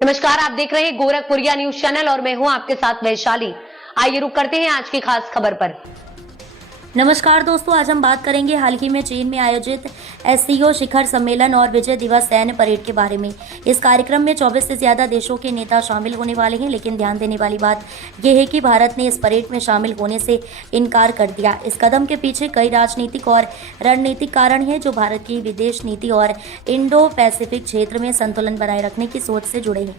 नमस्कार, आप देख रहे हैं गोरखपुरिया न्यूज चैनल और मैं हूं आपके साथ वैशाली। आइए रुक करते हैं आज की खास खबर पर। नमस्कार दोस्तों, आज हम बात करेंगे हाल ही में चीन में आयोजित एससीओ शिखर सम्मेलन और विजय दिवस सैन्य परेड के बारे में। इस कार्यक्रम में 24 से ज्यादा देशों के नेता शामिल होने वाले हैं, लेकिन ध्यान देने वाली बात यह है कि भारत ने इस परेड में शामिल होने से इनकार कर दिया। इस कदम के पीछे कई राजनीतिक और रणनीतिक कारण हैं जो भारत की विदेश नीति और इंडो पैसिफिक क्षेत्र में संतुलन बनाए रखने की सोच से जुड़े हैं।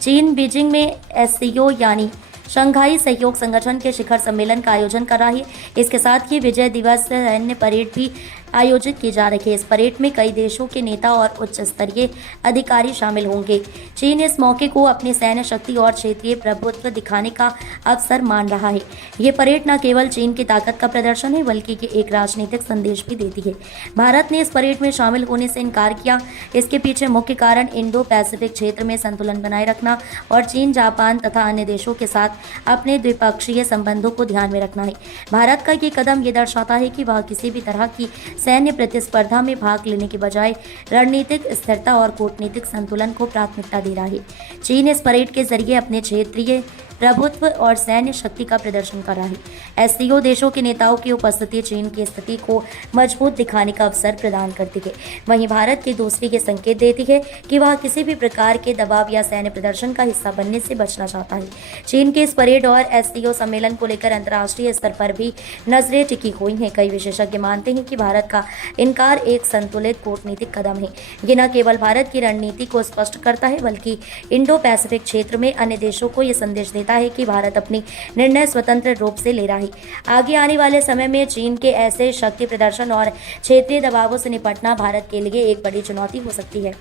चीन बीजिंग में एससीओ यानी शंघाई सहयोग संगठन के शिखर सम्मेलन का आयोजन कर रहा है। इसके साथ ही विजय दिवस सैन्य परेड भी आयोजित की जा रही है। इस परेड में कई देशों के नेता और उच्च स्तरीय अधिकारी शामिल होंगे। चीन इस मौके को अपनी सैन्य शक्ति और क्षेत्रीय प्रभुत्व दिखाने का अवसर मान रहा है। ये परेड न केवल चीन की ताकत का प्रदर्शन है, बल्कि एक राजनीतिक संदेश भी देती है। भारत ने इस परेड में शामिल होने से इनकार किया। इसके पीछे मुख्य कारण इंडो पैसिफिक क्षेत्र में संतुलन बनाए रखना और चीन, जापान तथा अन्य देशों के साथ अपने द्विपक्षीय संबंधों को ध्यान में रखना है। भारत का ये कदम ये दर्शाता है कि वह किसी भी तरह की सैन्य प्रतिस्पर्धा में भाग लेने के बजाय रणनीतिक स्थिरता और कूटनीतिक संतुलन को प्राथमिकता दे रहा है। चीन इस परेड के जरिए अपने क्षेत्रीय प्रभुत्व और सैन्य शक्ति का प्रदर्शन कर रहा है। एससीओ देशों के नेताओं की उपस्थिति चीन की स्थिति को मजबूत दिखाने का अवसर प्रदान करती है। वहीं भारत की दूसरी ये संकेत देती है कि वह किसी भी प्रकार के दबाव या सैन्य प्रदर्शन का हिस्सा बनने से बचना चाहता है। चीन के इस परेड और एससीओ सम्मेलन को लेकर अंतर्राष्ट्रीय स्तर पर भी नजरें टिकी हुई हैं। कई विशेषज्ञ मानते हैं कि भारत का इनकार एक संतुलित कूटनीतिक कदम है। ये न केवल भारत की रणनीति को स्पष्ट करता है, बल्कि इंडो पैसिफिक क्षेत्र में अन्य देशों को ये संदेश देता है कि भारत अपनी निर्णय स्वतंत्र रूप से ले रहा है। आगे आने वाले समय में चीन के ऐसे शक्ति प्रदर्शन और क्षेत्रीय दबावों से निपटना भारत के लिए एक बड़ी चुनौती हो सकती है।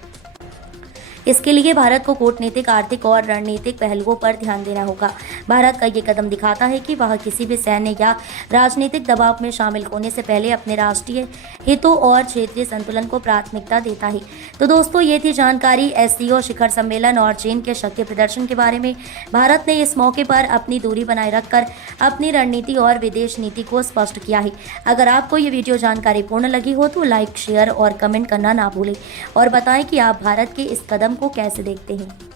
इसके लिए भारत को कूटनीतिक, आर्थिक और रणनीतिक पहलुओं पर ध्यान देना होगा। भारत का ये कदम दिखाता है कि वह किसी भी सैन्य या राजनीतिक दबाव में शामिल होने से पहले अपने राष्ट्रीय हितों और क्षेत्रीय संतुलन को प्राथमिकता देता है। तो दोस्तों, ये थी जानकारी एससीओ शिखर सम्मेलन और चीन के शक्ति प्रदर्शन के बारे में। भारत ने इस मौके पर अपनी दूरी बनाए रखकर अपनी रणनीति और विदेश नीति को स्पष्ट किया है। अगर आपको ये वीडियो जानकारीपूर्ण लगी हो तो लाइक, शेयर और कमेंट करना ना भूलें और बताएं कि आप भारत के इस कदम को कैसे देखते हैं।